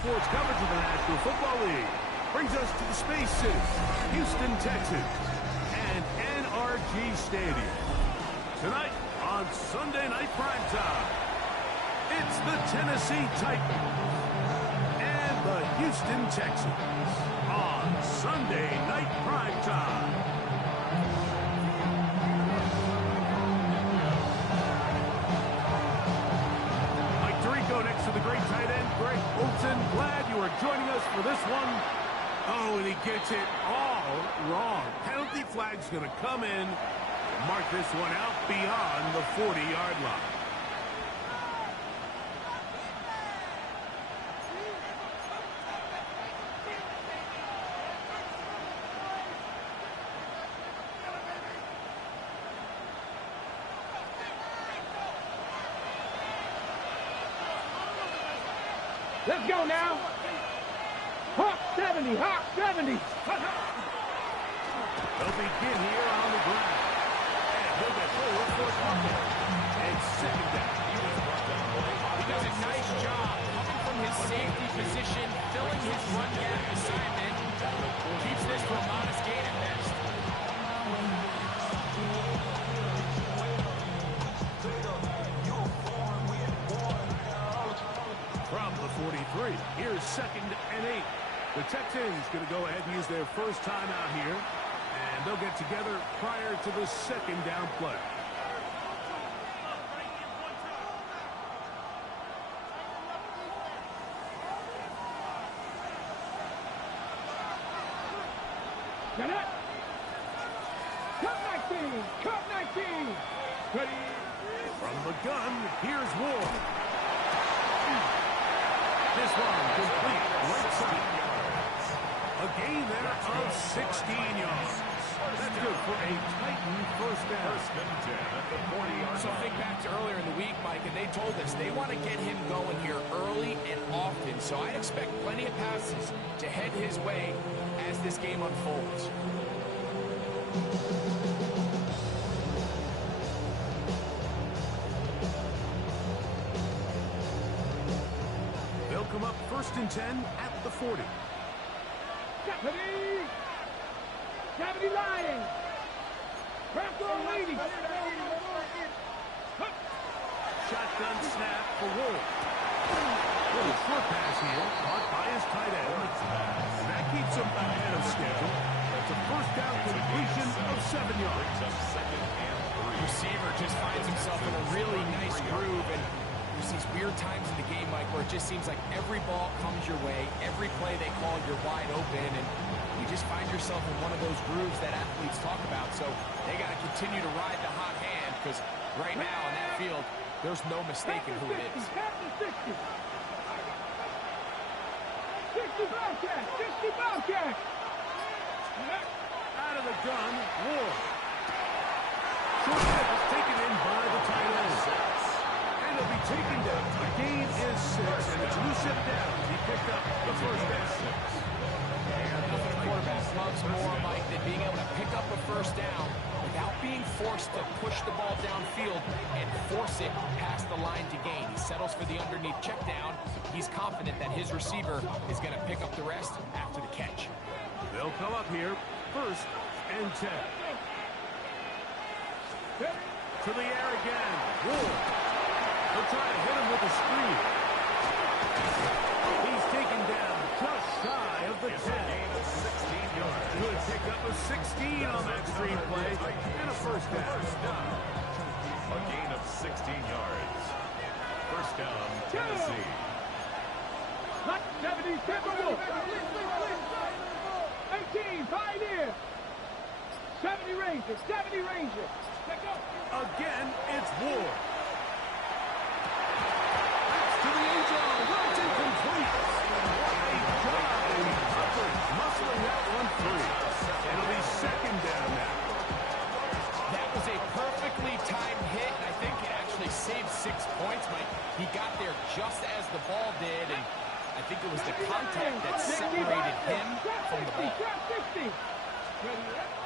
sports coverage of the National Football League brings us to the Space City, Houston, Texas, and NRG Stadium. Tonight on Sunday Night Primetime, it's the Tennessee Titans and the Houston Texans on Sunday Night Primetime. Mike Tirico next to the great tight end, Greg Olsen. Glad you are joining us for this one. Oh, and he gets it all wrong. Penalty flag's going to come in and mark this one out beyond the 40-yard line. Let's go now. Hawk 70, Hawk 70. They'll begin here on the ground. And he'll get forward for a fumble. And second down. He does a nice job coming from his safety position, filling his run gap assignment. Keeps this to a modest gain at best. From the 43, here's 2nd and 8. The Texans going to go ahead and use their first time out here, and they'll get together prior to the second down play. Get it. Cut 19, cut 19. Ready. From the gun, here's Ward. This one complete right side. A gain there of 16 yards. That's good for a Titan first down. So think back to earlier in the week, Mike, and they told us they want to get him going here early and often. So I expect plenty of passes to head his way as this game unfolds. They'll come up 1st and 10 at the 40. Deputy! Deputy Lion! Craft on lady! Shotgun snap for Wolf. Little short pass here, caught by his tight end. That keeps him ahead of schedule. That's a first down completion of 7 yards. Receiver just finds himself in a really nice groove, and there's these weird times in the game, Mike, where it just seems like every ball comes your way, every play they call, you're wide open, and you just find yourself in one of those grooves that athletes talk about. So they got to continue to ride the hot hand, because right now on that field, there's no mistaking who it is. 60 Bobcat! 60 Bobcat! Out of the gun, Ward. Short pass taken in by the tight end. And he'll be taken down. The gain is 6, and it's Lucid down. He picked up the first down. Nothing a quarterback loves more, Mike, than being able to pick up a first down without being forced to push the ball downfield and force it past the line to gain. He settles for the underneath check down. He's confident that his receiver is going to pick up the rest after the catch. They'll come up here 1st and 10. To the air again. Ward. They'll try to hit him with a screen. He's taken down just shy of the 10. Good pick up of 16 on that screen play and a first down. A gain of 16 yards. First down, Tennessee. Hot 70, Timberwolf! 18, Pioneer! 70 Rangers, 70 Rangers! Again, it's Ward. To the end zone, runs incomplete. A drive coverage, muscling that one free. It'll be 2nd down now. That was a perfectly timed hit, and I think it actually saved 6 points, Mike. He got there just as the ball did, and I think it was the contact that separated him from the ball.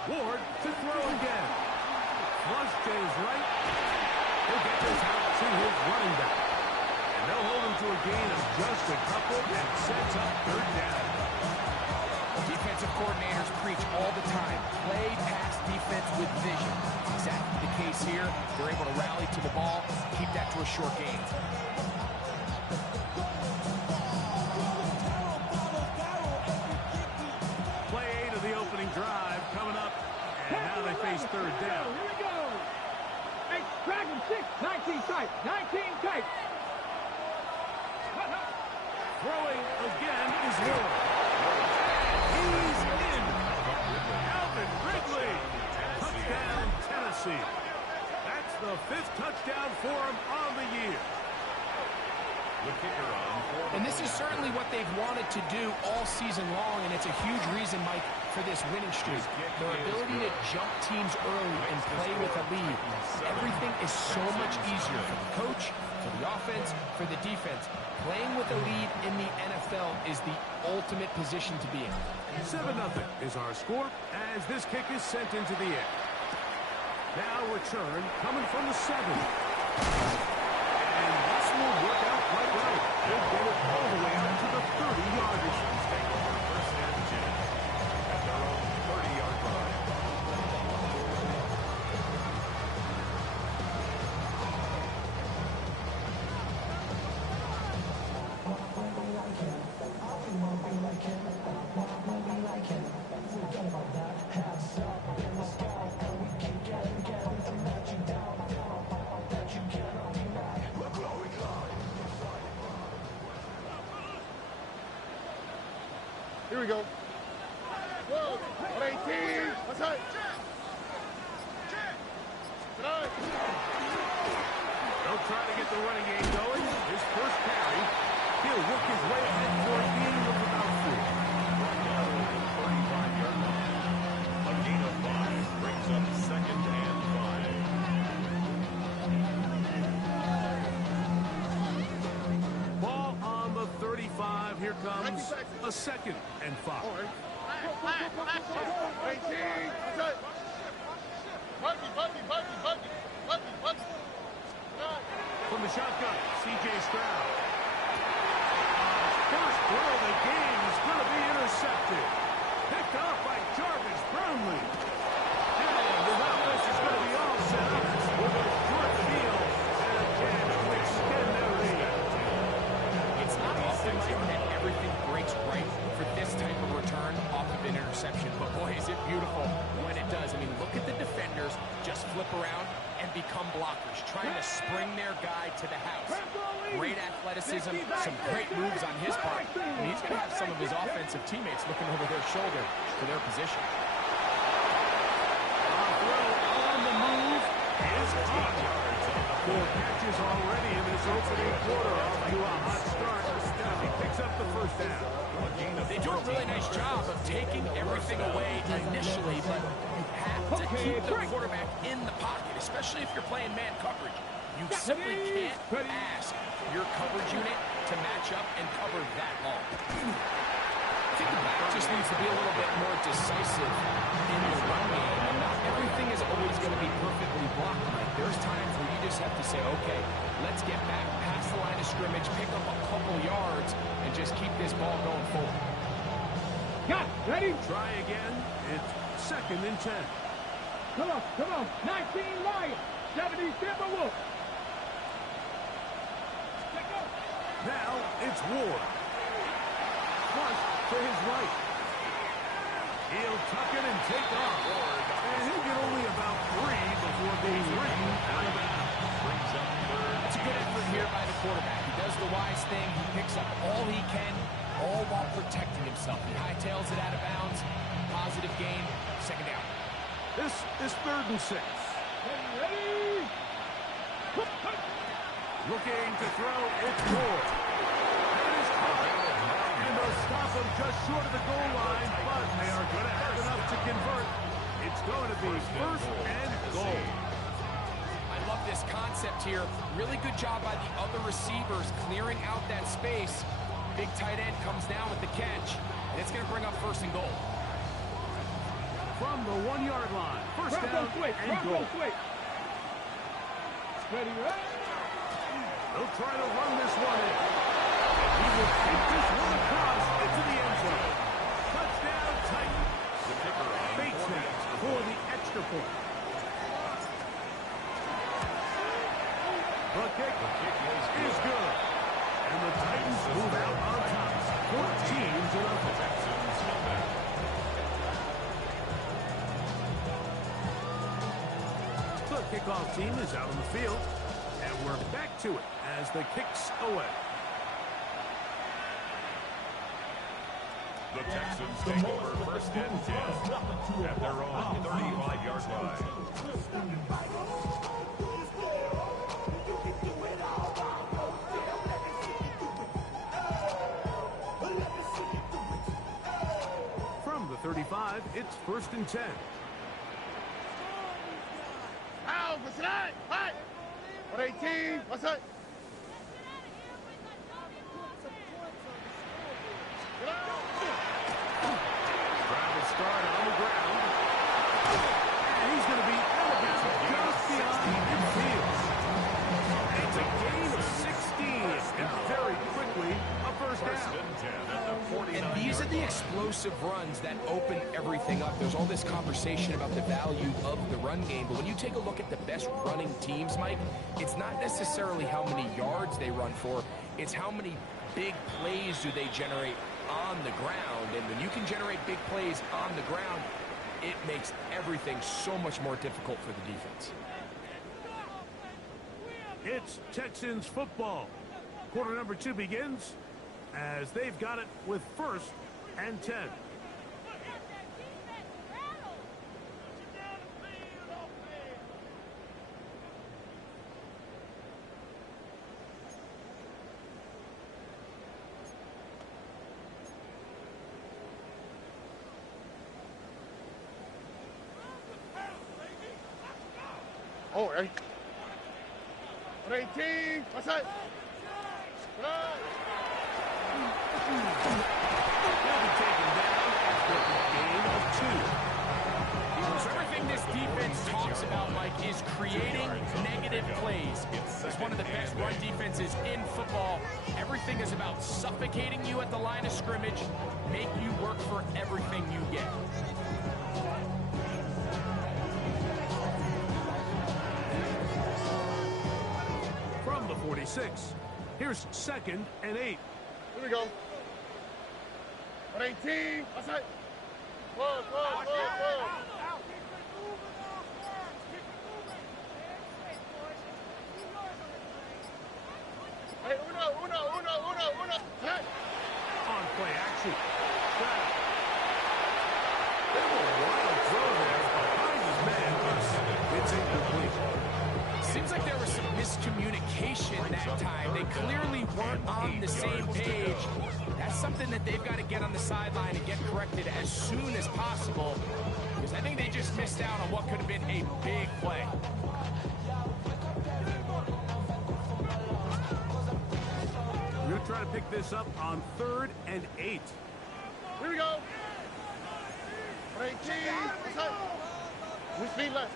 Ward to throw again. Flush to his right. He'll get this out to his running back. And they'll hold him to a gain of just a couple and sets up third down. Defensive coordinators preach all the time. Play pass defense with vision. Exactly the case here. They're able to rally to the ball, keep that to a short gain. Play 8 of the opening drive coming up. And now they face third down. Here we go. Hey, Dragon 6, 19 tight, 19 tight. Throwing again is Ward. He's in. Calvin Ridley. Touchdown, Tennessee. That's the 5th touchdown for him on the year. The kicker on for And this is certainly what they've wanted to do all season long, and it's a huge reason, Mike, for this winning streak. Their ability to jump teams early and play with a lead. Everything is so much easier for the coach, for the offense, for the defense. Playing with a lead in the NFL is the ultimate position to be in. 7-0 is our score as this kick is sent into the air. Now return coming from the 7. And this will work out quite well. They'll get it all the way out to the 30-yard line. Take over first and 10 at their own 30-yard line. Here we go. Whoa, 18. What's that? They'll try to get the running game going. His first carry. He'll work his way ahead for a gain of about 4. Now over the 35-yard line. A gain of 5 brings up second and 5. Ball on the 35. Here comes a 2nd and 5. 18. What's that? Buggy. From the shotgun, C.J. Stroud. First throw of the game is going to be intercepted. Picked up by Jarvis Brownlee. And the offense is going to be all set up with a short field and a chance to extend their lead. It's not often that everything breaks right for this type of return off of an interception, but boy, is it beautiful when it does. I mean, look at the defenders just flip around and become blockers, trying to spring their guy to the house. Great athleticism, some great moves on his part, and he's going to have some of his offensive teammates looking over their shoulder for their position. Throw on the move is caught. 4 catches already in this opening quarter. Off to a hot start. He picks up the first down. They do a really nice job of taking everything away initially, but you have to keep the quarterback in the pocket, especially if you're playing man coverage. You simply can't ask your coverage unit to match up and cover that long. I think the back just needs to be a little bit more decisive in the run game, and not everything is always going to be perfectly blocked. Like, there's times where you just have to say, okay, let's get back past the line of scrimmage, pick up a couple yards, and just keep this ball going forward. Got it. Ready? Try again. It's 2nd and 10. Come on. 19 Lions, 70 Timberwolves. Now it's Ward. Flush to his right. He'll tuck it and take off. And he'll get only about 3 before being ridden out of bounds. Brings up third. That's a good effort here by the quarterback. He does the wise thing. He picks up all he can, all while protecting himself. He hightails it out of bounds. Positive gain. 2nd down. This is 3rd and 6. Ready? Looking to throw, it's Ward. And it's caught. And they'll stop him just short of the goal line, but they are going to have enough to convert. It's going to be 1st and goal. I love this concept here. Really good job by the other receivers clearing out that space. Big tight end comes down with the catch, and it's going to bring up 1st and goal. From the 1-yard line, 1st down and goal. Ready? They'll try to run this one in. And he will kick this one across into the end zone. Touchdown, Titans. The kicker on Bateman for the extra point. The kick is good. And the Titans move out on top. 14-0. Texans come back. The kickoff team is out on the field. And we're back to it as the kicks away. The Texans take over first and 10 at their own 35-yard line. From the 35, it's first and 10. Out, what's that? Hi. 118, what's that? Travis start on the ground. And he's going to be out of bounds just beyond midfield. It's a gain of 16. And very quickly, a first First down. and 10 at the 49. And these are the explosive runs that open everything up. There's all this conversation about the value of the run game, but when you take a look at the best running teams, Mike, it's not necessarily how many yards they run for, it's how many big plays do they generate on the ground. And when you can generate big plays on the ground, it makes everything so much more difficult for the defense. It's Texans football. Quarter number 2 begins as they've got it with first and 10. Oh, right. 118, what's that? Right. They'll be taken down after a gain of 2. So everything this defense talks about, Mike, is creating negative plays. It's one of the best run defenses in football. Everything is about suffocating you at the line of scrimmage, make you work for everything you get. From the 46, here's second and 8. Here we go. 118, what's that? Whoa. Hey, uno. Hey. On play action. Stroud. Bit of a wild throw there behind his man, but it's incomplete. Seems like there was some miscommunication that time. They clearly weren't on the same page. That's something that they've got to get on the sideline and get corrected as soon as possible, because I think they just missed out on what could have been a big play. We're going to try to pick this up on third and 8. Here we go. 118, what's that? Speed left.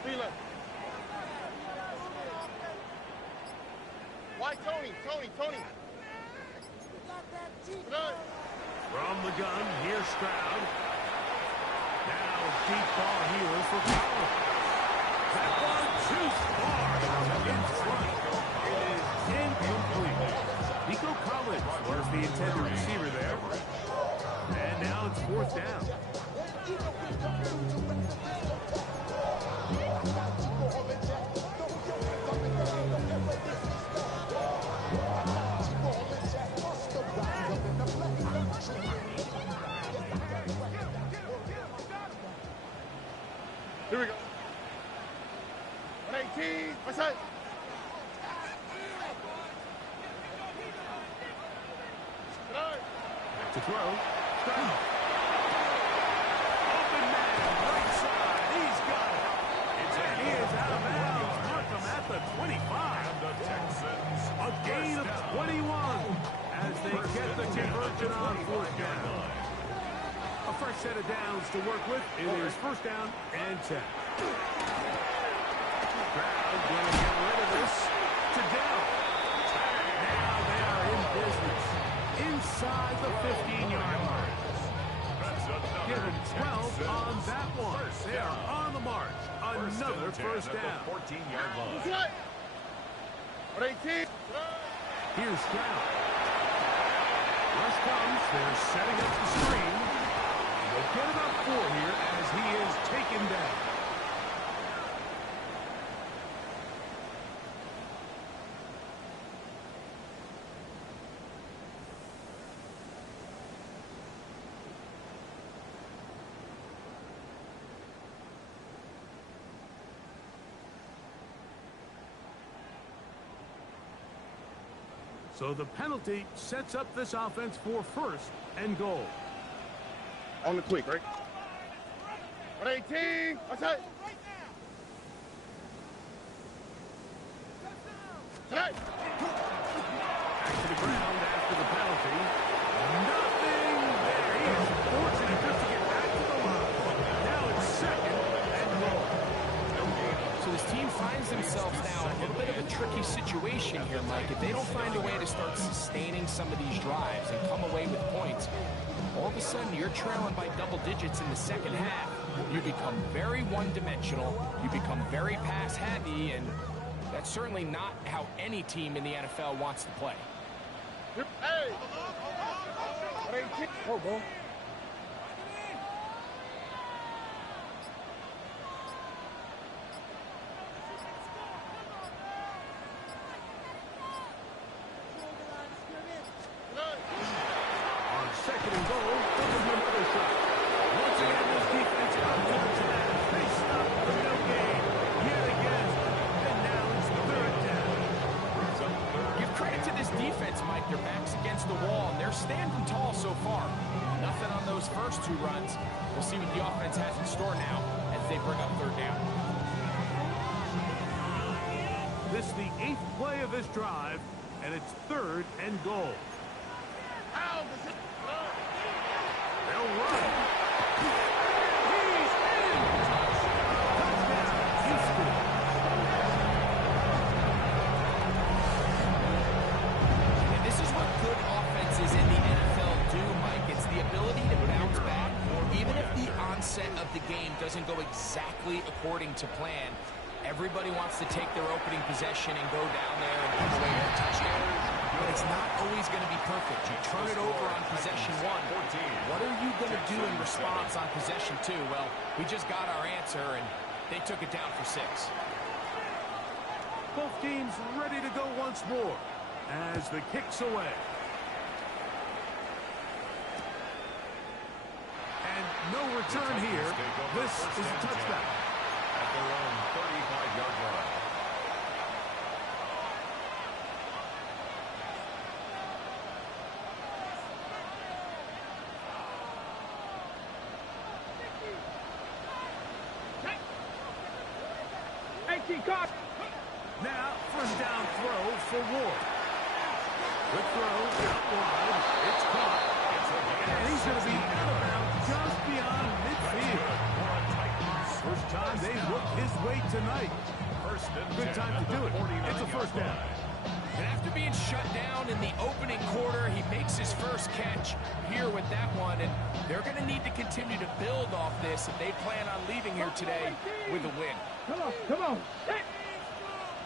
Why Tony? From the gun, here's Stroud. Now deep ball here for Collins. That one too far in front. It is incomplete. Nico Collins was the intended receiver there. And now it's fourth down. Here we go. 118, what's that? Back to throw. Stroud. Open man, right side. He's got it. And he is out of bounds. Markham at the 25. And the Texans A gain of 21 as they get the conversion on fourth down. A fresh set of downs to work with. It is first down and 10. Stroud going to get rid of this to Dell. Tag another first down. 14-yard line. Here's Stroud. Rush comes. They're setting up the screen. They'll get about 4 here as he is taken down. So the penalty sets up this offense for first and goal. On the quick, right? 18. Outside. Back to the ground after the penalty. Nothing there. He is fortunate just to get back to the line. Now it's second and goal. So this team finds themselves now in a little bit of a tricky situation here, Mike. If they don't find a way to start sustaining some of these drives and come away with points, all of a sudden you're trailing by double digits in the second half. You become very one-dimensional, you become very pass-heavy, and that's certainly not how any team in the NFL wants to play. Hey! Oh, boy. On second and goal, this is another shot. Once again, this defense comes to its last. They stop the no gain yet again. And now it's third down. Give credit to this defense, Mike. Their back's against the wall, and they're standing tall so far. Nothing on those first 2 runs. We'll see what the offense has in store now as they bring up third down. This is the 8th play of this drive, and it's third and goal. They'll run. He's in! Touchdown, Houston. And this is what good offenses in the NFL do, Mike. It's the ability to bounce back. Even if the onset of the game doesn't go exactly according to plan, everybody wants to take their opening possession and go down there and put away a touchdown. But it's not always going to be perfect. You turn it over on possession 1. What are you going to do in response on possession 2? Well, we just got our answer, and they took it down for 6. Both teams ready to go once more as the kick's away. And no return here. This is a touchback. At their own 35-yard line. Now, first down throw for Ward. Good throw, out wide. It's caught. And he's going to be out of bounds just beyond midfield. First time they've looked his way tonight. Good time to do it. It's a first down. And after being shut down in the opening quarter, he makes his first catch here with that one. And they're going to need to continue to build off this if they plan on leaving here today with a win. Come on, come on.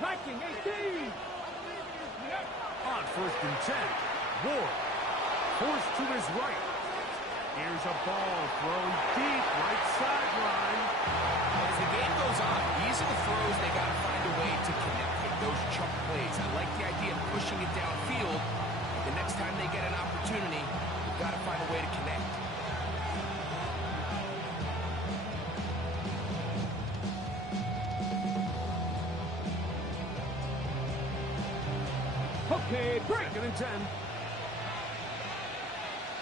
Viking 18. On first and 10, Ward forced to his right. Here's a ball thrown deep right sideline. As the game goes on, these are the throws they got to find a way to connect with, those chunk plays. I like the idea of pushing it downfield. The next time they get an opportunity, they've got to find a way to connect. Okay, break. Second and 10.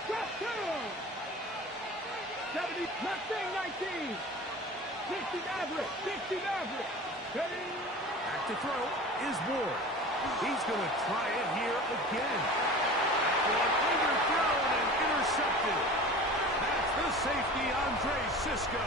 Drop down. 70, Mustang 19. 60 Maverick, 60 Maverick. Ready? Back to throw is Ward. He's going to try it here again. One underthrown and intercepted. That's the safety, Andre Cisco.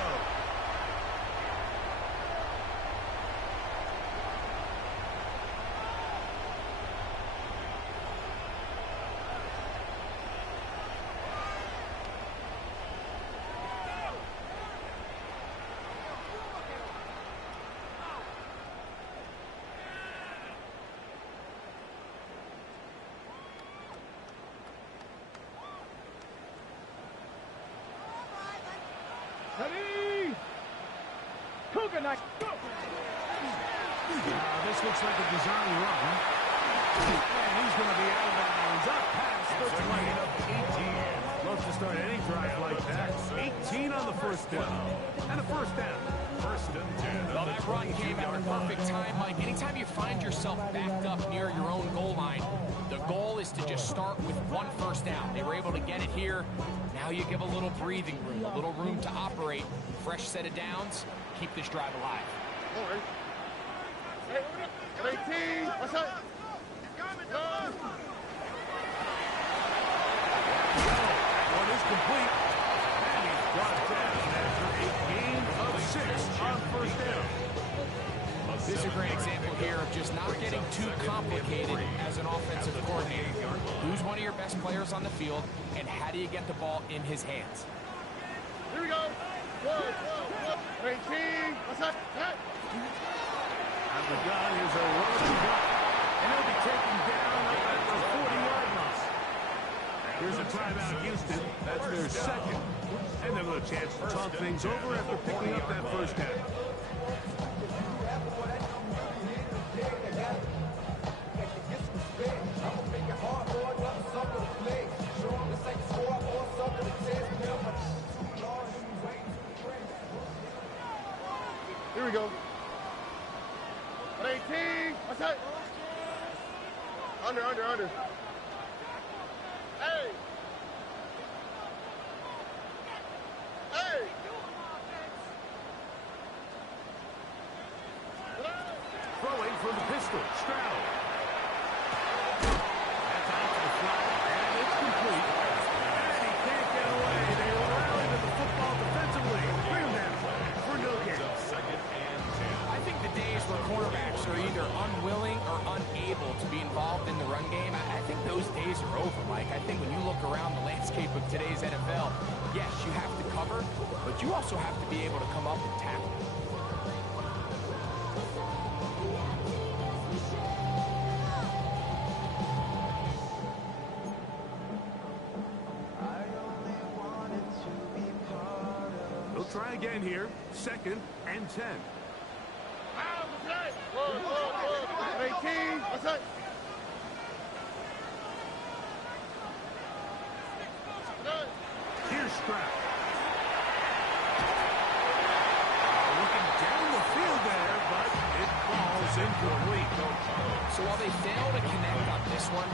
night. This looks like a design run. And he's going to be out of bounds. Up past the 20. Love to start any drive like that. 18 on the first down. And a first down. First and 10. Well, that run came at the perfect time, Mike. Anytime you find yourself backed up near your own goal line, the goal is to just start with one first down. They were able to get it here. Now you give a little breathing room, a little room to operate. Fresh set of downs. Keep this drive alive. 18. What's up? One is complete. And he's brought down after a gain of 6 on first down. This is a great example here of just not getting too complicated as an offensive coordinator. Who's one of your best players on the field, and how do you get the ball in his hands? Here we go. 18. What's up? And the gun is a running gun. And he'll be taken down at the 40-yard line. Here's a timeout, Houston. That's their second. And they've got a chance to talk things over after picking up that first down. Here we go. 18. What's that? Under. Hey. Throwing from the pistol, Stroud. That's out to the flat, and it's complete. And he can't get away. They rally to the football defensively. Bring him down for no gain. Second and 10. I think the days where cornerbacks are either unwilling or unable to be involved in the run game, I think those days are over, Mike. I think when you look around the landscape of today's NFL, yes, you have to cover, but you also have to be able to come up and tackle. They'll try again here. Second and 10. 18. What's that? Here's Stroud. Looking down the field there, but it falls incomplete. So while they fail to connect on this one,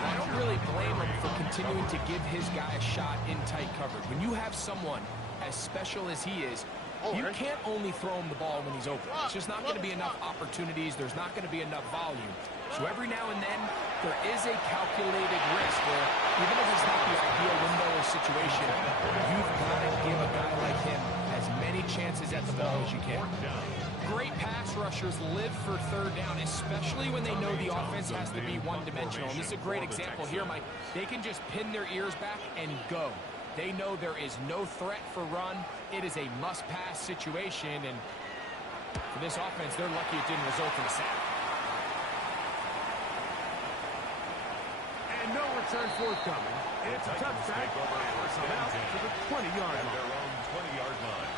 I don't really blame him for continuing to give his guy a shot in tight coverage. When you have someone as special as he is, you can't only throw him the ball when he's open. It's just not going to be enough opportunities. There's not going to be enough volume. So every now and then, there is a calculated risk where, even if it's not the ideal window or situation, you've got to give a guy like him as many chances at the ball as you can. Great pass rushers live for third down, especially when they know the offense has to be one-dimensional. And this is a great example here, Mike. They can just pin their ears back and go. They know there is no threat for run. It is a must-pass situation, and for this offense, they're lucky it didn't result in a sack. And no return forthcoming. It's a touchback. Out to the 20-yard line. Their own 20-yard line.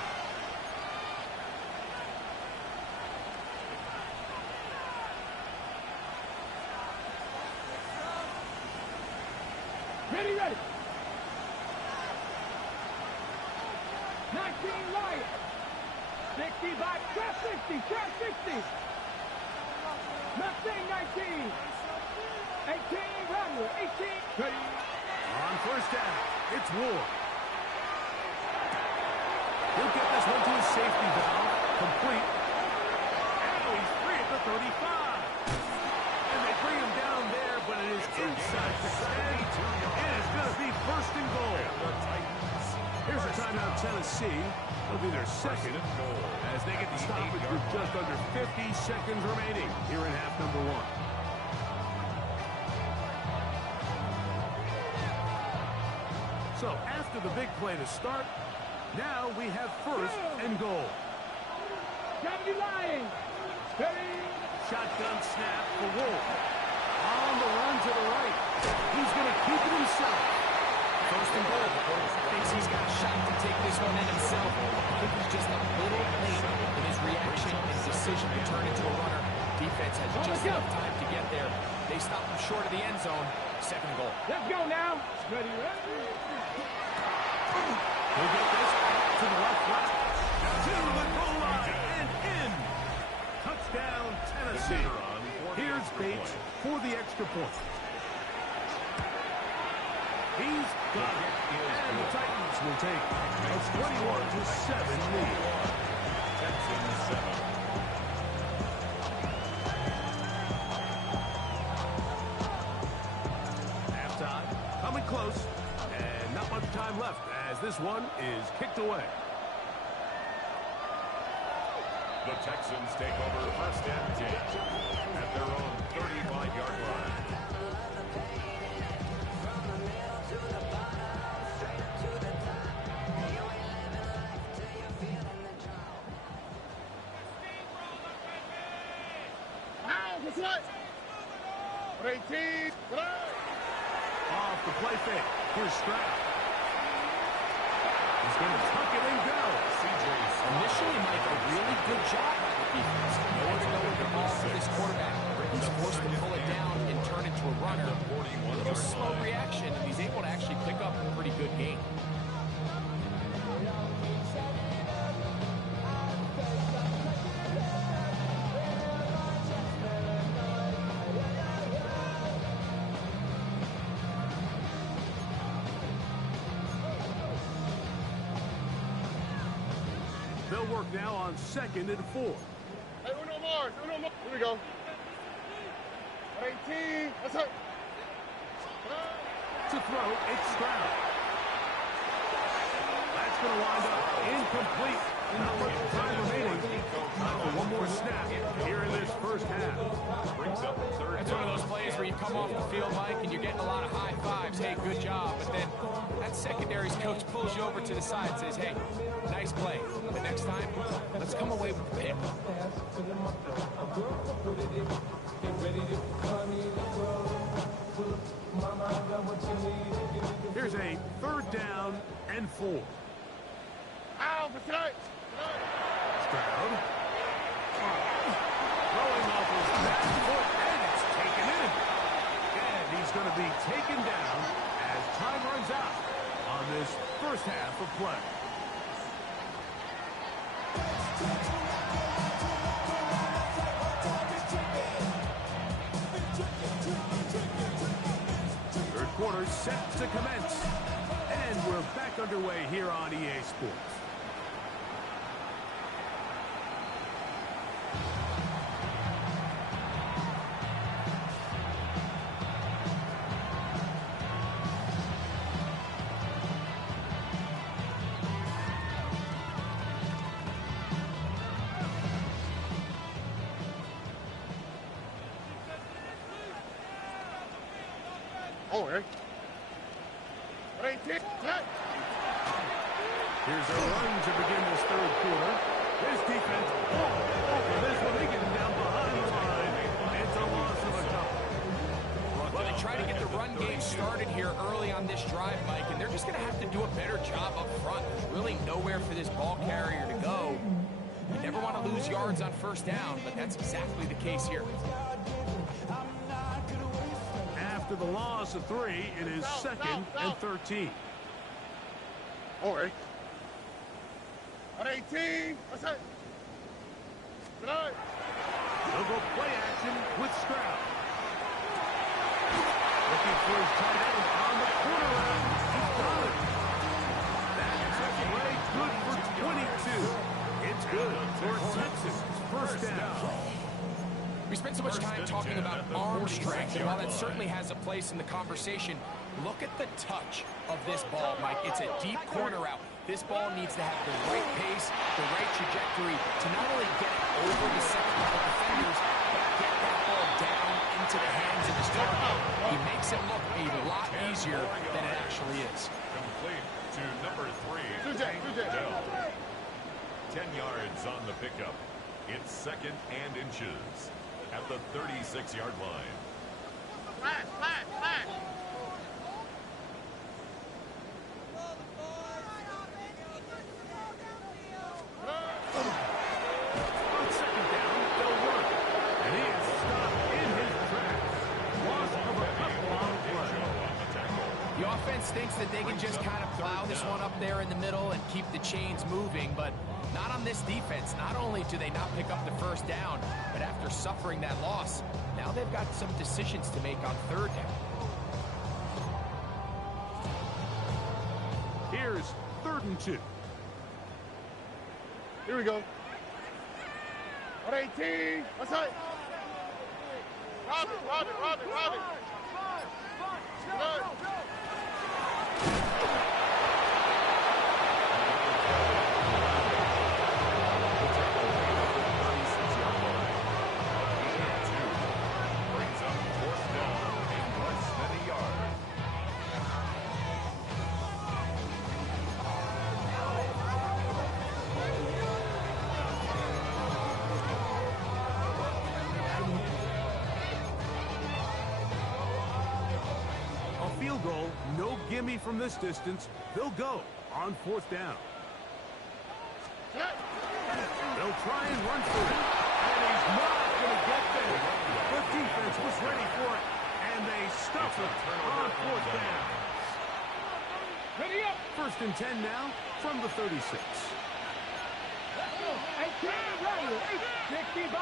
Ready. 19 Lions. 60 back. Trap 60. Mustang 19. 18 Rattler. 18. Ready. On first down, it's Ward. He'll get this one to his safety valve. Complete. Now he's free at the 35. And they bring him down there, but it is inside the 10. It is going to be first and goal. Here's a timeout, Tennessee. It'll be their second as they get the stoppage with just under 50 seconds remaining here in half number 1. So after the big play to start, now we have first and goal. 70 Lions. Ready. Shotgun snap for Wolf. On the run to the right. He's going to keep it himself. First and goal. They thinks he's got a shot to take this one in himself. I think he's just a little late in his reaction and decision to turn into a runner. Defense has just enough time to get there. They stop him short of the end zone. Second goal. Let's go now. Ready, ready. He'll get this to the left flat. To the goal line and in. Touchdown, Tennessee. Here's Bates for the extra point. He's got it. And the Titans will take a 21-7 lead. Texans 7. Halftime coming close. And not much time left as this one is kicked away. The Texans take over first and 10 at their own 35-yard line. Off the play fake. Here's Stroud. He's going to tuck it and go. Initially, Mike, a really good job by the defense. Nowhere to go with the ball for this quarterback. He's forced to pull it down and turn into a runner. A little slow reaction, and he's able to actually pick up a pretty good gain. They'll work now on 2nd and 4. Hey, uno more. Here we go. 18. That's it. To throw, it's Stroud. That's going to wind up incomplete. Not much time remaining. Time for one more snap here in this first half. Brings up third. It's one of those plays where you come off the field, Mike, and you're getting a lot of high fives. Hey, good job. But then that secondary's coach pulls you over to the side and says, hey, nice play. But next time, let's come away with the pick. Here's a 3rd down and 4. Ow, for tight. Stroud. Throwing off his left foot, and it's taken in. And he's going to be taken down as time runs out on this first half of play. Third quarter set to commence. And we're back underway here on EA Sports. Oh, hey. 18. Here's a run to begin this third quarter. This defense, this one, they get him down behind the line. It's a loss of a couple. Well, they try to get the run game started here early on this drive, Mike, and they're just going to have to do a better job up front. There's really nowhere for this ball carrier to go. You never want to lose yards on first down, but that's exactly the case here. After the loss of 3, it is 2nd and 13. Oh, hey. 18. That's it. Tonight. They'll go play action with Stroud. Looking for his tight end on the corner route. He's got it. That's a play good for 22. It's good for Texas. First down. We spent so much time talking about arm strength, and while that certainly has a place in the conversation, look at the touch of this ball, Mike. It's a deep corner route. This ball needs to have the right pace, the right trajectory to not only get it over the second level defenders, but get that ball down into the hands of his target. He makes it look a lot easier than it actually is. Complete to number 3, Tank Dell. 10 yards on the pickup. It's 2nd and inches at the 36-yard line. Flash. The offense thinks that they can just kind of plow this one up there in the middle and keep the chains moving, but not on this defense. Not only do they not pick up the first down, but after suffering that loss, now they've got some decisions to make on third down. Here's 3rd and 2. Here we go. 118. What's that? Robin. Field goal, no gimme from this distance. They'll go on 4th down. They'll try and run for it. And he's not going to get there. The defense was ready for it. And they stuff it on 4th down. Ready up. 1st and 10 now from the 36. 60-6.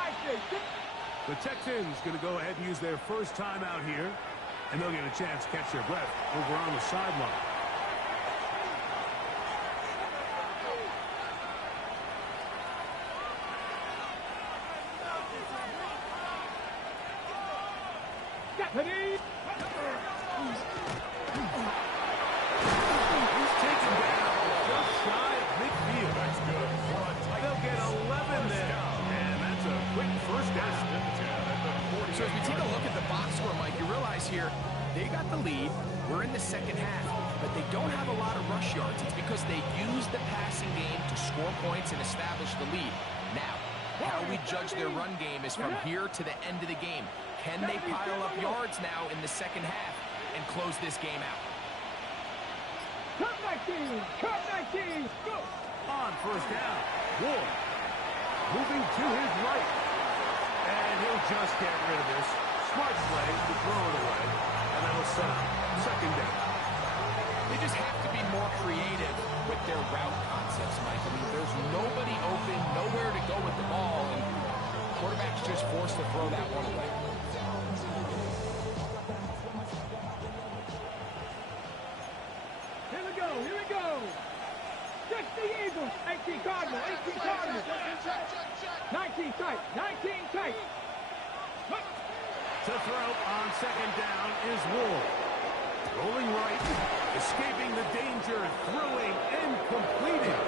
The Texans going to go ahead and use their first timeout here. And they'll get a chance to catch their breath over on the sideline. He's taken down just shy of midfield. That's good. They'll get 11 there. And that's a quick first down. So as we take a look at the box score, Mike, you realize here they got the lead. We're in the second half, but they don't have a lot of rush yards. It's because they use the passing game to score points and establish the lead. Now, how we judge their run game is from here to the end of the game. Can they pile up yards now in the second half and close this game out? Cut 19. Go. On 1st down, Ward moving to his right. And he'll just get rid of this. Smart play to throw it away. And that'll set up 2nd down. They just have to be more creative with their route concepts, Mike. I mean, there's nobody open, nowhere to go with the ball, and quarterback's just forced to throw that one away. Here we go. 60 Eagles. 18 Cardinals. 19 tight. To throw on 2nd down is Ward. Rolling right, escaping the danger, throwing and completing.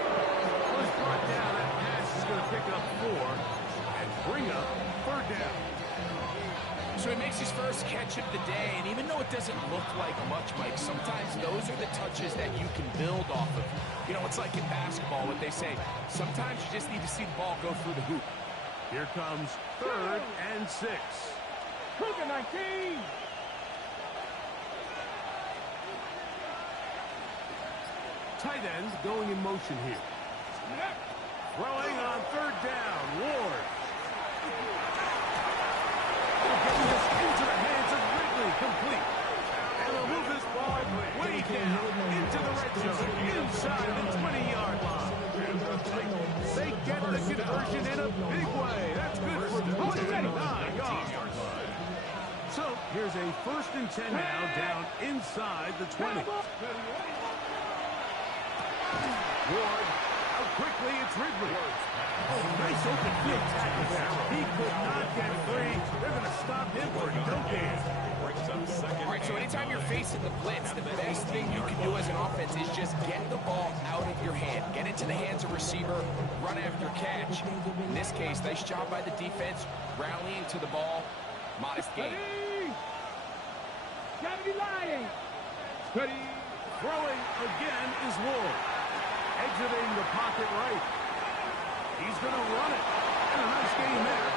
Was brought down. That pass is going to pick up 4 and bring up 3rd down. So he makes his first catch of the day, and even though it doesn't look like much, Mike, sometimes those are the touches that you can build off of. You know, it's like in basketball, what they say, sometimes you just need to see the ball go through the hoop. Here comes 3rd and 6. Cougar 19. Tight end going in motion here. Throwing on 3rd down, Ward. Getting this into the hands of Ridley, complete. And they'll move this ball way down into the red zone, inside the 20-yard line. They get the conversion in a big way. That's good for 29 yards. So here's a 1st and 10 now, down inside the 20. Ward, out quickly, it's Ridley. Oh, nice open field tackle there. He could not get free. They're going to stop him for no gain. All right, so anytime you're facing the blitz, the best thing you can do as an offense is just get the ball out of your hand. Get into the hands of receiver, run after catch. In this case, nice job by the defense, rallying to the ball. Modest gain. Gotta be lying. Ready. Throwing again is Ward. Exiting the pocket right. He's going to run it. And a nice game there.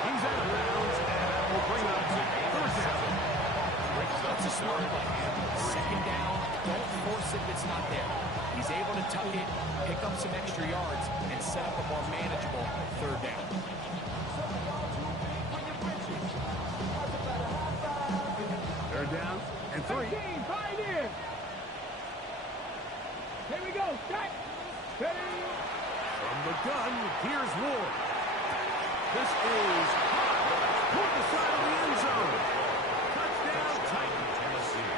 He's out of bounds, and that will bring up 3rd down. That's a smart play. 2nd down, don't force it if it's not there. He's able to tuck it, pick up some extra yards, and set up a more manageable 3rd down. 3rd down and 3. 15, fight in. Here we go. Shot. Ready. From the gun, here's Ward. This is high toward the side of the end zone. Touchdown, Titans. Tennessee.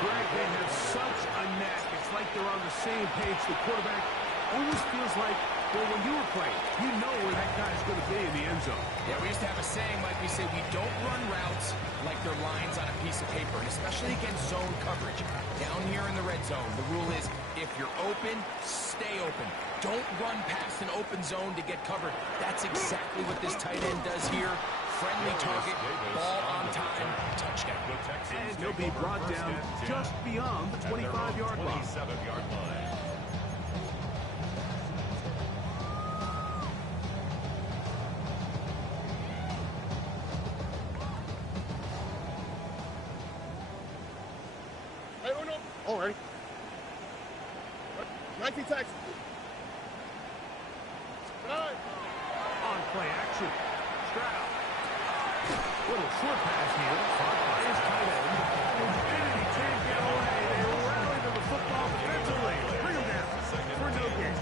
Greg, they have such a knack. It's like they're on the same page. The quarterback almost feels like, well, when you were playing, you know where that guy's going to be in the end zone. Yeah, we used to have a saying, Mike, we say we don't run routes like they're lines on a piece of paper, and especially against zone coverage. Down here in the red zone, the rule is if you're open, stay open. Don't run past an open zone to get covered. That's exactly what this tight end does here. Friendly target, ball on time, touchdown. And he'll be brought down just beyond the 25-yard line. 27-yard line. Hey, oh no. Oh, ready? 19 Texas. On play action. Stroud. Little short pass here. Caught by his tight end. And he can't get away. They rally to the football defensively. Bring him down for no gain.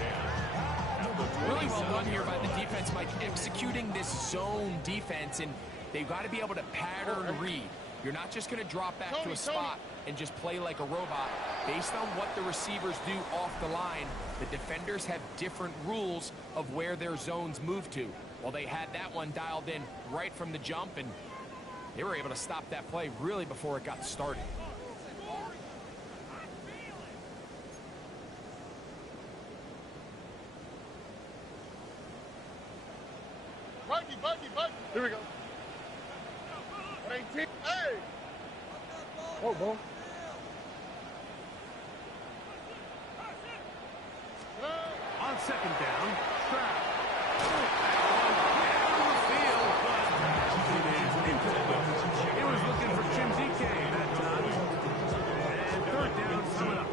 Really well done here by the defense, Mike, executing this zone defense, and they've got to be able to pattern read. You're not just going to drop back to a spot and just play like a robot. Based on what the receivers do off the line, the defenders have different rules of where their zones move to. Well, they had that one dialed in right from the jump, and they were able to stop that play really before it got started. Buggy. Here we go. 18. Hey! Oh, ball. On second down, Stroud. Down the field, but it is incomplete. He was looking for Jim ZK that time. And third down coming up.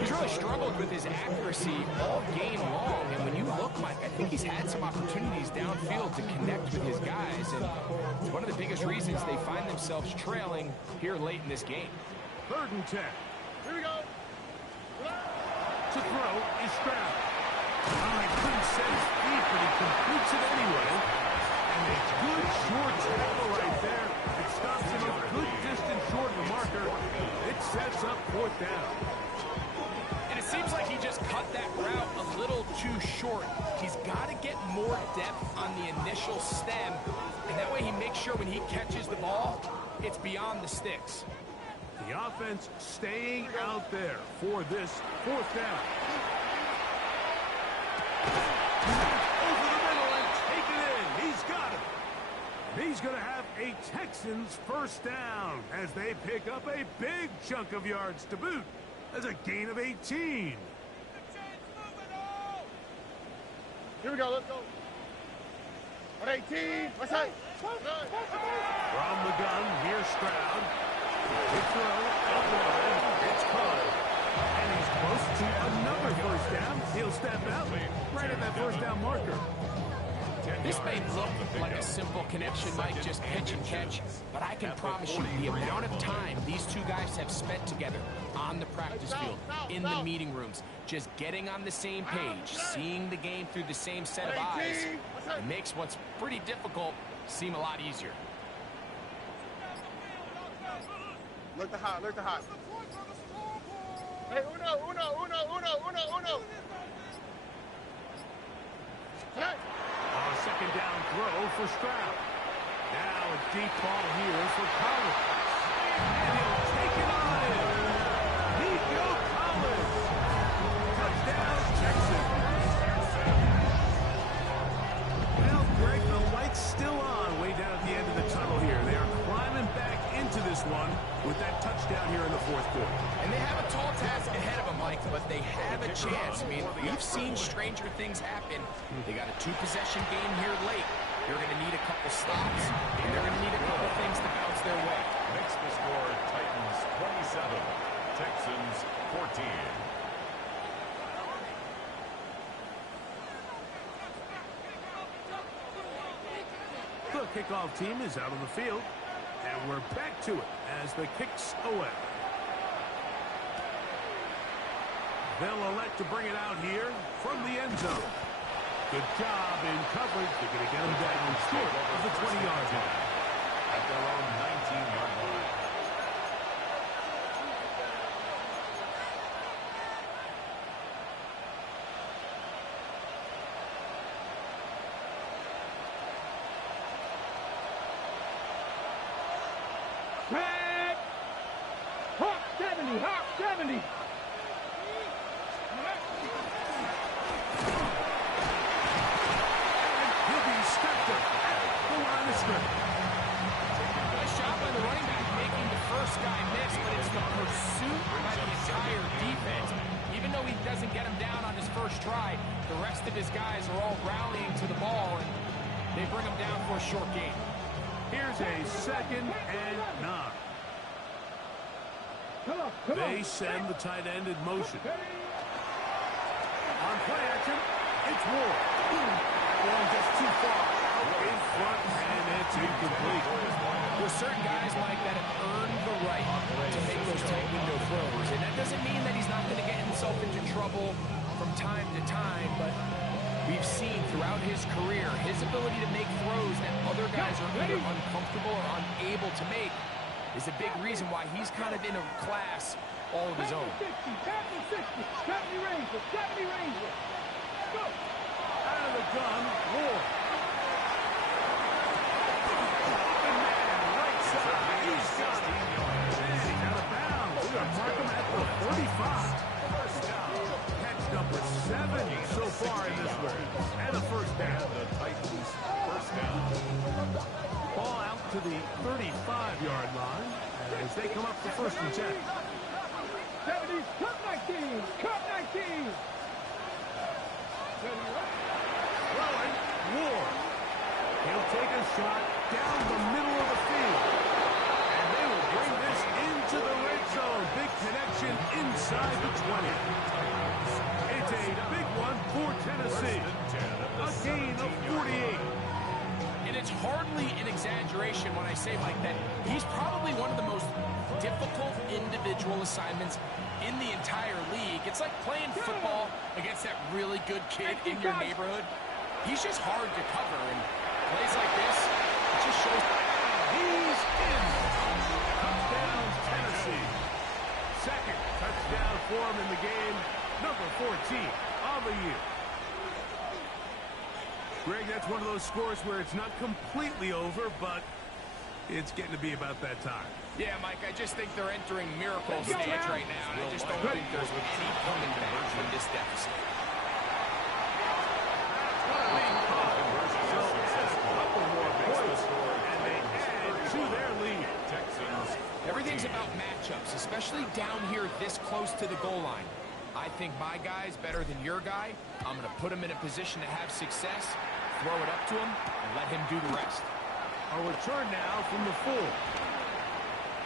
He's really struggled with his accuracy all game long, and when you look, Mike, I think he's had some opportunities downfield to connect with his guys, and it's one of the biggest reasons they find themselves trailing here late in this game. 3rd and 10. Here we go. To throw is Stroud. Oh, he couldn't set his feet, but he completes it anyway. And a good short tackle right there. It stops him a good distance short of the marker. It sets up 4th down. And it seems like he just cut that route a little too short. He's got to get more depth on the initial stem, and that way he makes sure when he catches the ball, it's beyond the sticks. The offense staying out there for this 4th down. Over the middle and take it in. He's got it. He's going to have a Texans 1st down as they pick up a big chunk of yards to boot. As a gain of 18. Here we go, let's go. 18. What's that? From the gun, here's Stroud. The throw, up wide, it's caught. And he's close to another 1st down. He'll step out right at that 1st down marker. This may look like a simple connection, Mike, just pitch and catch, but I can promise you the amount of time these two guys have spent together on the practice field, in the meeting rooms, just getting on the same page, seeing the game through the same set of eyes, it makes what's pretty difficult seem a lot easier. Look the hot. Hey, uno. Hey. On a 2nd down throw for Stroud. Now a deep ball here for Collins. And he'll take it on in. Nico Collins. Touchdown, Texans. Well, Greg, the light's still on way down at the end of the tunnel here. They are climbing back into this one with that touchdown here in the 4th quarter. And they have a tall task ahead of them, Mike, but they have a chance. I mean, we've seen stranger things happen. They got a 2-possession game here late. They're going to need a couple stops, and they're going to need a couple things to bounce their way. Makes the score Titans 27, Texans 14. The kickoff team is out on the field, and we're back to it as the kick's away. They'll elect to bring it out here from the end zone. Good job in coverage. They're going to get him down short of the 20-yard line. At their own 19-yard line. Back. Hawk 70, Hawk 70. He'll be stepped up at the line of scrimmage. Nice job by the running back making the first guy miss, but it's the pursuit by the entire defense. Even though he doesn't get him down on his first try, the rest of his guys are all rallying to the ball, and they bring him down for a short gain. Here's a 2nd and 9. Come on. They send the tight end in motion. On play action, it's Ward. Going just too far. Out in front, and it's incomplete. There's certain guys, Mike, that have earned the right to make those tight window throws. And that doesn't mean that he's not going to get himself into trouble from time to time, but we've seen throughout his career his ability to make throws that other guys are either uncomfortable or unable to make is a big reason why he's kind of in a class all of his own. 60, 60, 70 Ranger, 70 Ranger. Go. Out of the gun, Ward. Right side, he's got it. And he's out of bounds. We're going to mark him at the 45. Catch number 7 so far in this one. And a first down. The Titans first down. Ball out to the 35-yard line as they come up for 1st and 10. 70, cut 19, cut 19. Throwing, Ward. He'll take a shot down the middle of the field. And they will bring this into the red zone. Big connection inside the 20. It's a big one for Tennessee. A gain of 48. And it's hardly an exaggeration when I say, Mike, that he's probably one of the most difficult individual assignments in the entire league. It's like playing football against that really good kid in your neighborhood. He's just hard to cover, and plays like this, it just shows. He's in. Touchdown, Tennessee. 2nd touchdown for him in the game. Number 14 on the year. Greg, that's one of those scores where it's not completely over, but it's getting to be about that time. Yeah, Mike, I just think they're entering miracle stage right now, and I just don't think there's any coming back from this deficit. Everything's about matchups, especially down here this close to the goal line. I think my guy's better than your guy. I'm going to put him in a position to have success, throw it up to him, and let him do the rest. A return now from the full.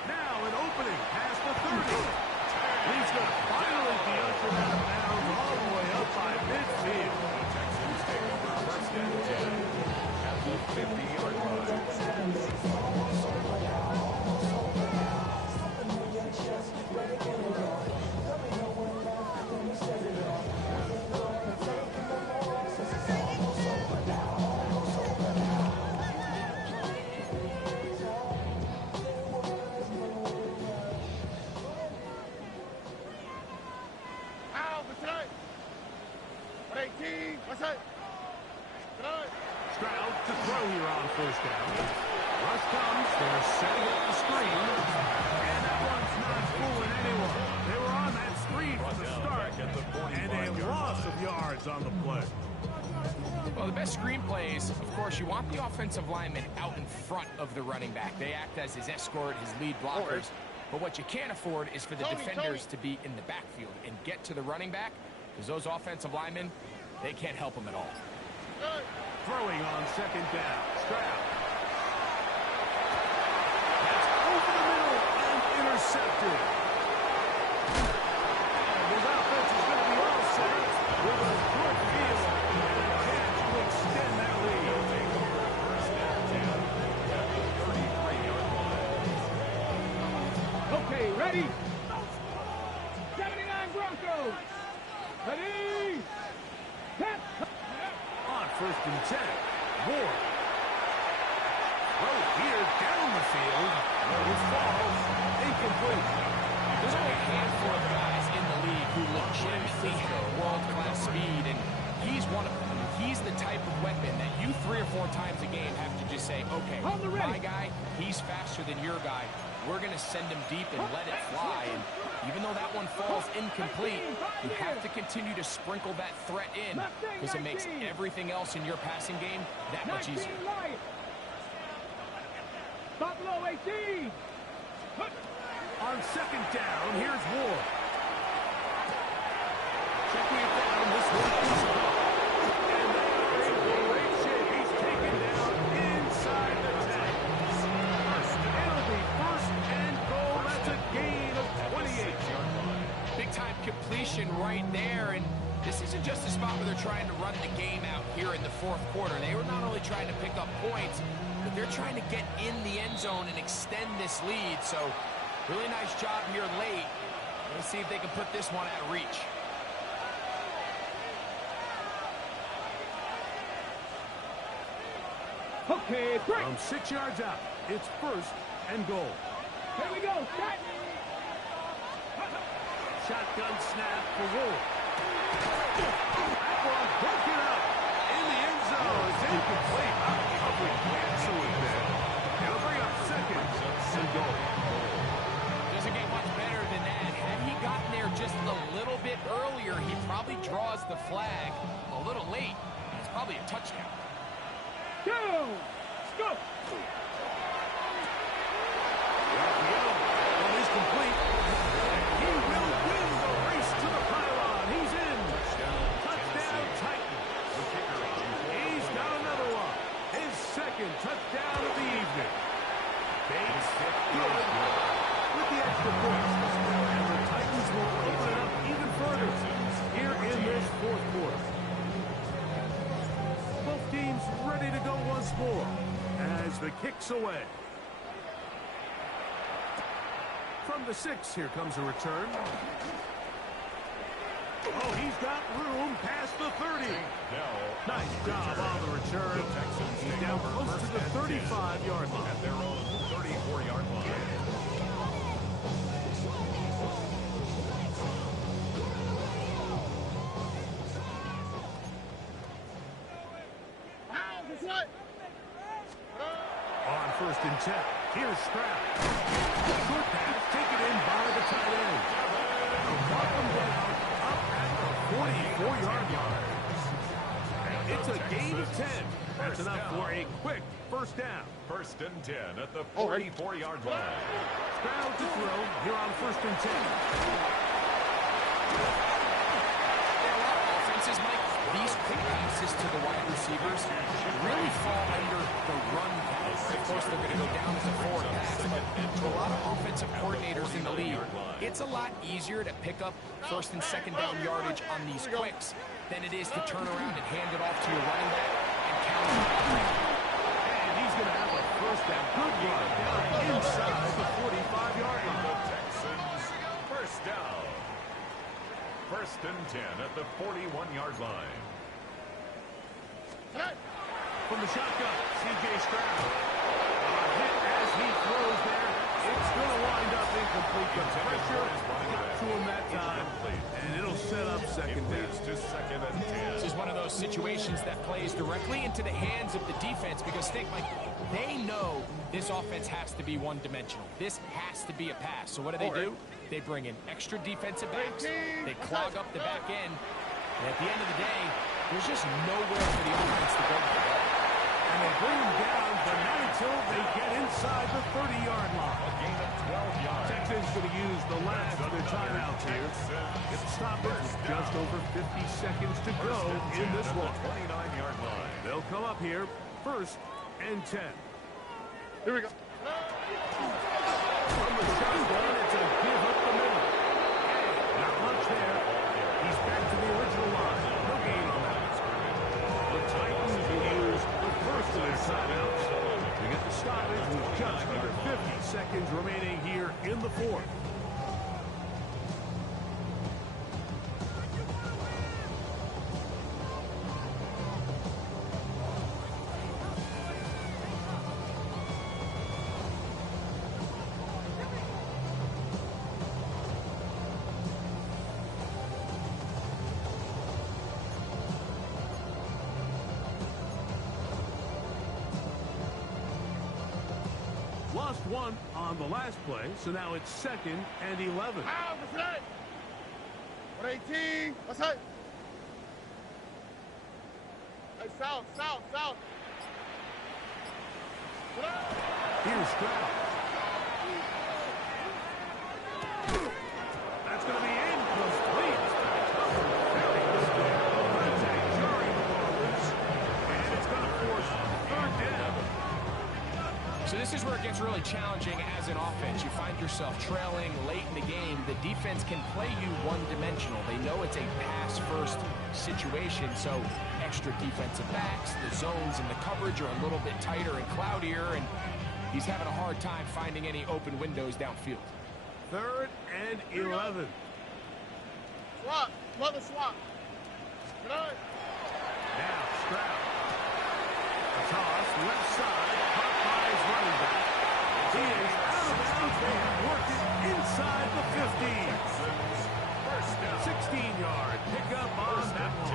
Now an opening past the 30. He's going to finally be ushered out of bounds all the way up by midfield. The Texans take over 1st and 10 at the 50-yard line. Stroud to throw here on 1st down. Rush comes. They're setting up the screen. And that one's not fooling anyone. They were on that screen from the start. And a loss of yards on the play. Well, the best screen plays, of course, you want the offensive lineman out in front of the running back. They act as his escort, his lead blockers. But what you can't afford is for the defenders to be in the backfield and get to the running back, because those offensive linemen, they can't help him at all. Throwing on 2nd down. Stroud. That's over the middle and intercepted. And his offense is going to be all set with a good field and a chance to extend that lead. Okay, ready? 79 Broncos. Ready? Set. On 1st and 10, Ward. Throw here down the field. It falls. Incomplete. There's only a handful of guys in the league who legitimately have world-class speed, and he's one of them. He's the type of weapon that you 3 or 4 times a game have to just say, okay, my guy, he's faster than your guy. We're going to send him deep and let it fly. And even though that one falls incomplete, you have to continue to sprinkle that threat in because it makes everything else in your passing game that much easier. Buffalo 18. On 2nd down, here's Ward. Checking it down, this one is up. And they are in great shape. He's taken down inside the 10. It'll be 1st and goal. That's a gain of 28. Big-time completion right there, and this isn't just a spot where they're trying to run the game out here in the 4th quarter. They were not only trying to pick up points, but they're trying to get in the end zone and extend this lead. So really nice job here late. Let's see if they can put this one out of reach. Okay, break. From 6 yards out, it's 1st and goal. Here we go. Set. Shotgun snap for Ward. That one broken up in the end zone. It's incomplete. Probably cancel it there. It'll bring up 2nd and goal. Doesn't get much better than that. Had he gotten there just a little bit earlier, he probably draws the flag a little late. It's probably a touchdown. Go. Go. One is complete. He will win the race to the pylon. He's in. Touchdown Titans. He's got another one. His 2nd touchdown of the evening. Bates good with the extra points. And the Titans will open it up even further here in this 4th quarter. Both teams ready to go once more as the kick's away. From the 6, here comes a return. Oh, he's got room past the 30. Nice job on the return. He's down close to the 35-yard line. At their own 34-yard line. On 1st and 10, here's Stroud. Short pass taken in by the tight end. Mark him down up at the 44-yard line. It's a gain of 10. That's enough for a quick 1st down. 1st and 10 at the 44-yard line. Stroud to throw here on 1st and 10. Offenses, Mike, these quick passes to the wide receivers really fall under the run category. Of course, they're going to go down as a forward pass, but to a lot of offensive coordinators in the league, it's a lot easier to pick up 1st and 2nd down yardage on these quicks than it is to turn around and hand it off to your running back and count it. And he's going to have a 1st down. Good run down inside the 45-yard line. The Texans 1st down. 1st and 10 at the 41-yard line. From the shotgun, C.J. Stroud. Hit as he throws there. It's going to wind up incomplete. The pressure got to him that time, and it'll set up 2nd down. To 2nd and 10. This is one of those situations that plays directly into the hands of the defense because think, Mike, they know this offense has to be one-dimensional. This has to be a pass. So what do? They bring in extra defensive backs. They clog up the back end. And at the end of the day, there's just nowhere for the offense to go. And they bring him down, but not until they get inside the 30-yard line. A gain of 12 yards. Texans going to use the last of their timeouts here. Get the stoppage. Just over 50 seconds to go in this one. 29-yard line. They'll come up here 1st and 10. Here we go. From the shotgun, it's a give up the middle. Not much there. He's back to the original line. No gain on that. The Titans will use the 1st of their timeouts. We get the stoppage with just under 50 seconds remaining here in the 4th. lost one on the last play, so now it's 2nd and 11. Out, that's right. 118. That's right. Hey, south, south, south. Here's Stroud. That's going to be incomplete. Very good. Contact jarring the ball loose, and it's going to force 3rd down. So this is where it gets really challenging as an offense. You find yourself trailing late in the game. The defense can play you one-dimensional. They know it's a pass-first situation, so extra defensive backs, the zones and the coverage are a little bit tighter and cloudier, and he's having a hard time finding any open windows downfield. 3rd and 11. Swap. Mother swap. Good on. Now Stroud. A toss, left side, caught by his running back. He is out of bounds. They have worked it inside the 15. 16-yard pickup on that one.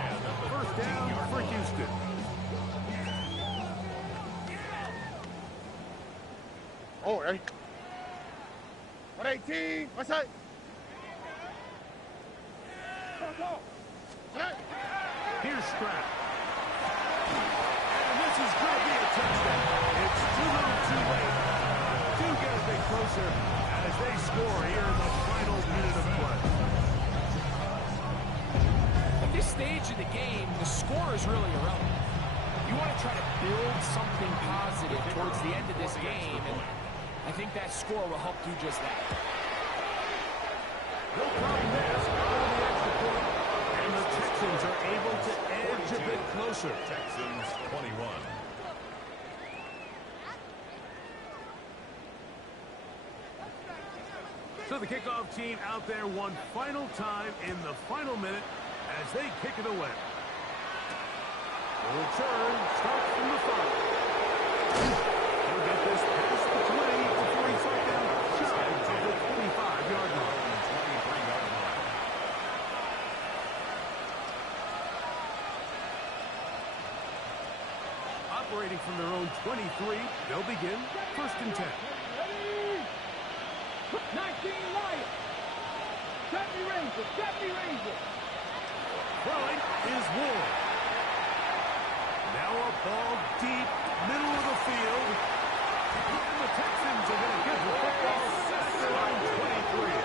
1st down for Houston. Oh, right. 118. What's that? Here's Stroud. And this is going to be a touchdown. It's too little too late. Do get a bit closer as they score here in the final minute of play. At this stage of the game, the score is really irrelevant. You want to try to build something positive towards the end of this game, and I think that score will help do just that. No problem there. Over the extra point. And the Texans are able to edge a bit closer. Texans 21. So the kickoff team out there one final time in the final minute as they kick it away. The return starts from the 5. He'll get this past the 20 before he's right down shy of the 25-yard line. Operating from their own 23, they'll begin 1st and 10. 19 Lions. Let me raise it. Let me raise it. Throwing is Ward. Now a ball deep, middle of the field. And the Texans are going to get the football at their own 23.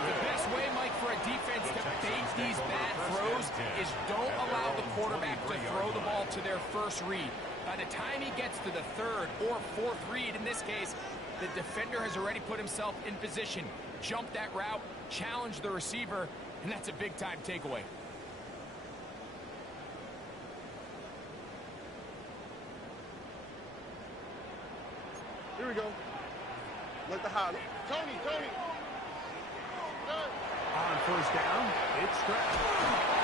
The best way, Mike, for a defense to bait these bad throws is don't allow the quarterback to throw the ball to their first read. By the time he gets to the 3rd or 4th read, in this case, the defender has already put himself in position, jumped that route, challenged the receiver, and that's a big-time takeaway. Here we go. Like the holler. Tony, Tony. Good. On 1st down, it's Stroud.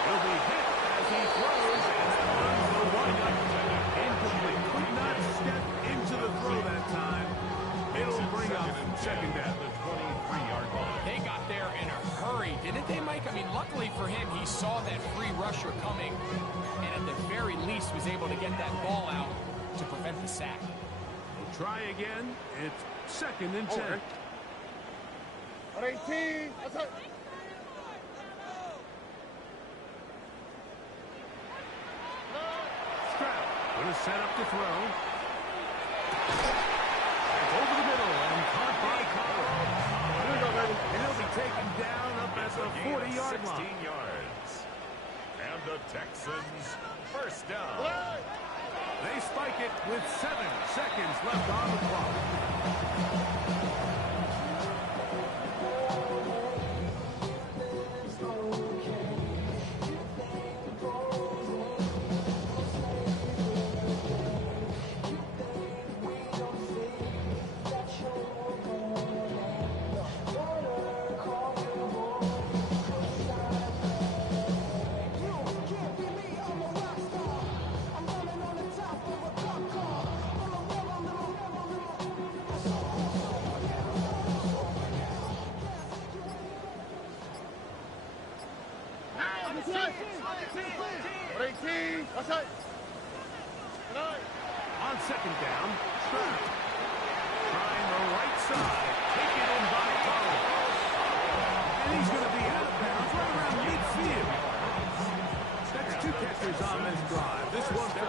He'll be hit as he throws, and that runs the windup. Incomplete. Could not step into the throw that time. It'll bring up 2nd down. The 23-yard line. They got there in a hurry, didn't they, Mike? I mean, luckily for him, he saw that free rusher coming, and at the very least was able to get that ball out to prevent the sack. We'll try again. It's 2nd and 10. 118. That's it. Stroud going to set up to throw. It's over the middle and caught by Connor. Here we go, baby. And he'll be taken down up at the 40-yard line. 16 yards. And the Texans 1st down. Play. They spike it with 7 seconds left on the clock.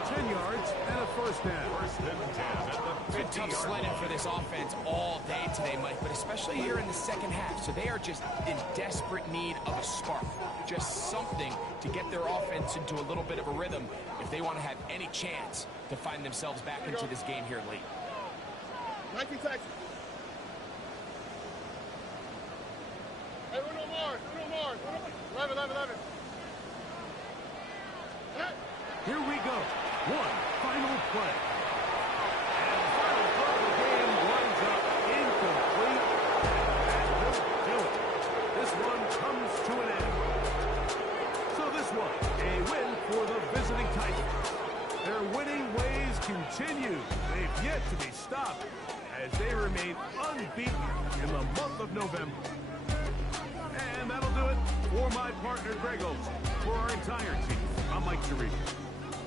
10 yards and a first down. First and 10 at the Been tough 50-yard sledding line. for this offense all day today, Mike, but especially here in the second half. So they are just in desperate need of a spark, just something to get their offense into a little bit of a rhythm if they want to have any chance to find themselves back into this game here late. 19 Texas. Hey, Uno Mars, Uno Mars. 11, 11, 11. Hey. Here we go. One final play. And the final play of the game winds up incomplete. And that will do it. This one comes to an end. So this was a win for the visiting Titans. Their winning ways continue. They've yet to be stopped as they remain unbeaten in the month of November. And that'll do it for my partner, Greg Olson. For our entire team, I'm Mike Tirico.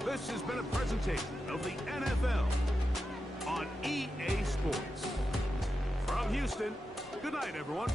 This has been a presentation of the NFL on EA Sports. From Houston, good night, everyone.